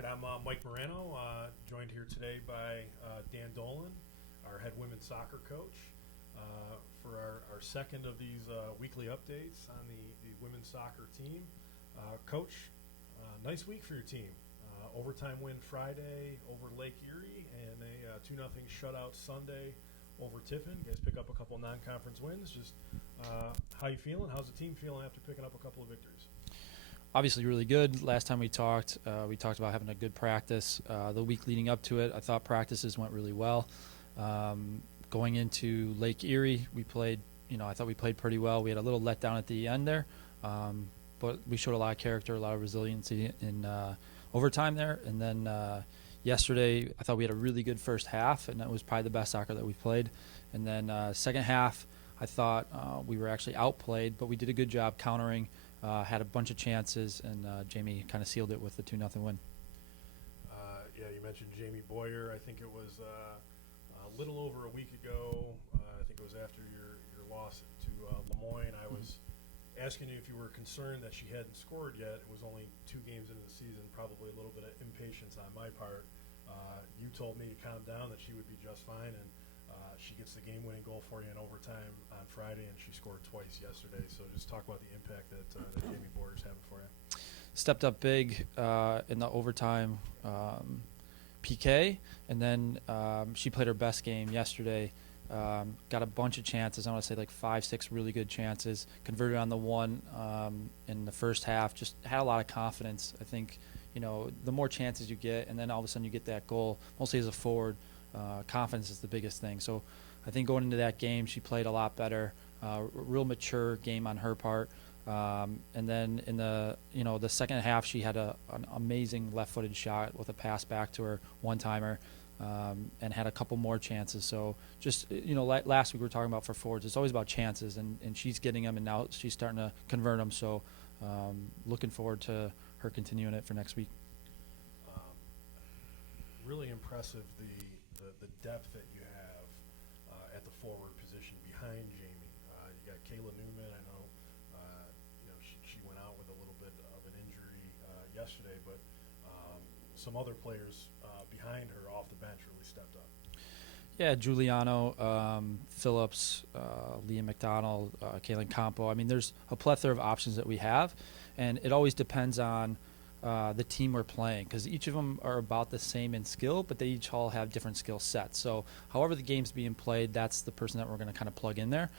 right, I'm Mike Moreno, joined here today by Dan Dolan, our head women's soccer coach, for our second of these weekly updates on the women's soccer team. Coach, nice week for your team. Overtime win Friday over Lake Erie and a 2-0 shutout Sunday over Tiffin. You guys pick up a couple non-conference wins. Just how you feeling? How's the team feeling after picking up a couple of victories? Obviously really good. Last time we talked about having a good practice. The week leading up to it, I thought practices went really well. Going into Lake Erie, I thought we played pretty well. We had a little letdown at the end there, but we showed a lot of character, a lot of resiliency in overtime there. And then yesterday, I thought we had a really good first half, and that was probably the best soccer that we've played. And then second half, I thought we were actually outplayed, but we did a good job countering. Had a bunch of chances, and Jamie kind of sealed it with the 2-0 win. Yeah, you mentioned Jamie Boyer. I think it was a little over a week ago. I think it was after your loss to Le Moyne. I was asking you if you were concerned that she hadn't scored yet. It was only 2 games into the season, probably a little bit of impatience on my part. You told me to calm down, that she would be just fine, and she gets the game-winning goal for you in overtime on Friday, and she scored twice yesterday. So just talk about the impact that Jamie Boyer's having for you. Stepped up big in the overtime PK, and then she played her best game yesterday. Got a bunch of chances. I want to say like 5-6 really good chances. Converted on the one in the first half. Just had a lot of confidence. I think, the more chances you get, and then all of a sudden you get that goal, mostly as a forward, confidence is the biggest thing. So I think going into that game, she played a lot better. Real mature game on her part. And then in the second half, she had an amazing left-footed shot with a pass back to her one-timer, and had a couple more chances. So just last week we were talking about for forwards, it's always about chances, and she's getting them, and now she's starting to convert them. So looking forward to her continuing it for next week. Really impressive the depth that you have at the forward position behind Jamie. You got Kayla Newman. I know, she went out with a little bit of an injury yesterday, but some other players behind her off the bench really stepped up. Yeah, Giuliano, Phillips, Leah McDonald, Kaylin Campo. I mean, there's a plethora of options that we have, and it always depends on the team we're playing, because each of them are about the same in skill, but they each all have different skill sets. So however the game's being played, that's the person that we're going to kind of plug in there.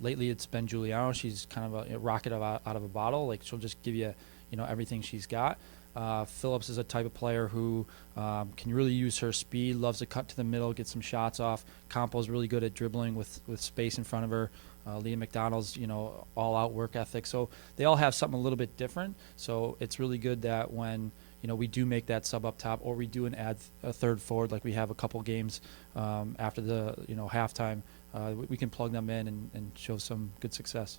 Lately it's been Giuliano. She's kind of a rocket out of a bottle. Like, she'll just give you everything she's got. Phillips is a type of player who can really use her speed, loves to cut to the middle, get some shots off. Campo's really good at dribbling with space in front of her. Leah McDonald's, all-out work ethic. So they all have something a little bit different. So it's really good that when, we do make that sub up top, or we do add a third forward, like we have a couple games after the, halftime, we can plug them in and show some good success.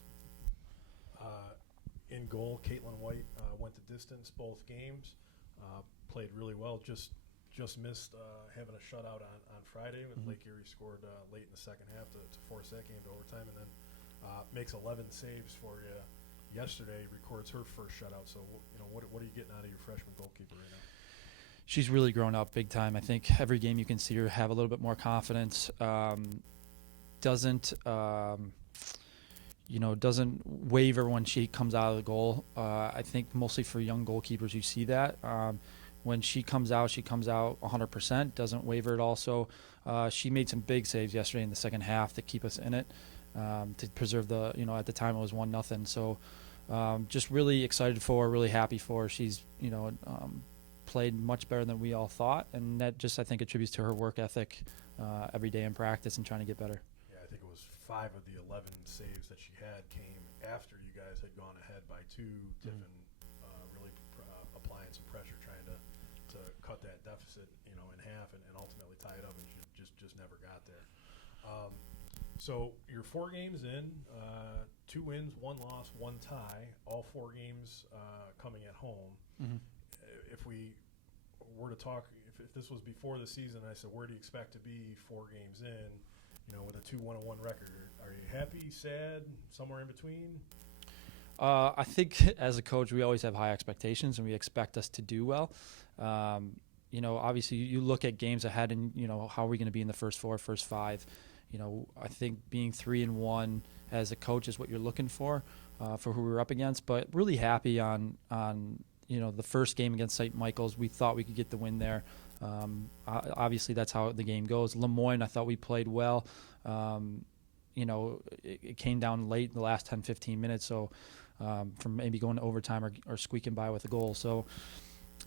In goal, Caitlin White went the distance both games, played really well. Just missed having a shutout on Friday when Lake Erie scored late in the second half to force that game to overtime, and then makes 11 saves for you yesterday, records her first shutout. So, what are you getting out of your freshman goalkeeper right now? She's really grown up big time. I think every game you can see her have a little bit more confidence. Doesn't waver when she comes out of the goal. I think mostly for young goalkeepers, you see that. When she comes out 100%, doesn't waver at all. So she made some big saves yesterday in the second half to keep us in it, to preserve the, at the time it was 1-0. So just really excited for her, really happy for her. She's, played much better than we all thought, and that just, I think, attributes to her work ethic every day in practice and trying to get better. Yeah, I think it was 5 of the 11 saves that she had came after you guys had gone ahead by 2. Tiffin really applying some pressure, trying to cut that deficit, in half, and ultimately tie it up, and she just never got there. So you're 4 games in, 2 wins, 1 loss, 1 tie, all 4 games coming at home. If we were to talk, if this was before the season, I said, where do you expect to be 4 games in, with a 2-1-1 record? Are you happy, sad, somewhere in between? I think as a coach, we always have high expectations, and we expect us to do well. Obviously, you look at games ahead, and how are we going to be in the first 4, first 5. I think being 3-1 as a coach is what you're looking for who we're up against. But really happy on the first game against St. Michael's. We thought we could get the win there. Obviously, that's how the game goes. Lemoyne, I thought we played well. It came down late in the last 10, 15 minutes. So from maybe going to overtime or squeaking by with a goal. So,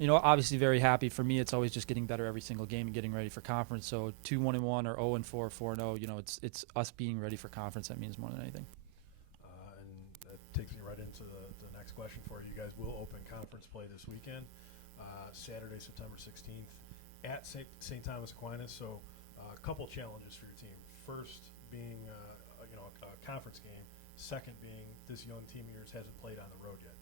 obviously very happy. For me, it's always just getting better every single game and getting ready for conference. So 2-1-1 or 0-4, 4-0, it's us being ready for conference. That means more than anything. And that takes me right into the next question for you. You guys will open conference play this weekend, Saturday, September 16th at St. Thomas Aquinas. So a couple challenges for your team. First being a conference game. Second being this young team of yours hasn't played on the road yet.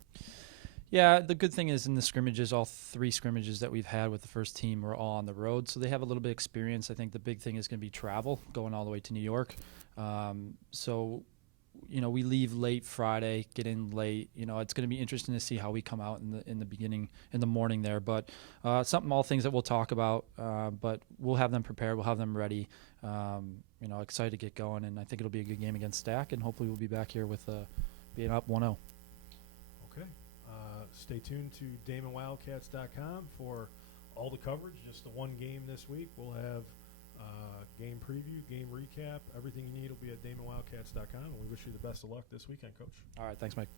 Yeah, the good thing is in the scrimmages, all 3 scrimmages that we've had with the first team were all on the road, so they have a little bit of experience. I think the big thing is going to be travel, going all the way to New York. We leave late Friday, get in late. It's going to be interesting to see how we come out in the beginning, in the morning there. But all things that we'll talk about. But we'll have them prepared. We'll have them ready. Excited to get going, and I think it'll be a good game against Stack, and hopefully we'll be back here with being up 1-0. Okay. Stay tuned to DamonWildcats.com for all the coverage. Just the one game this week. We'll have game preview, game recap. Everything you need will be at DamonWildcats.com, and we wish you the best of luck this weekend, Coach. All right. Thanks, Mike.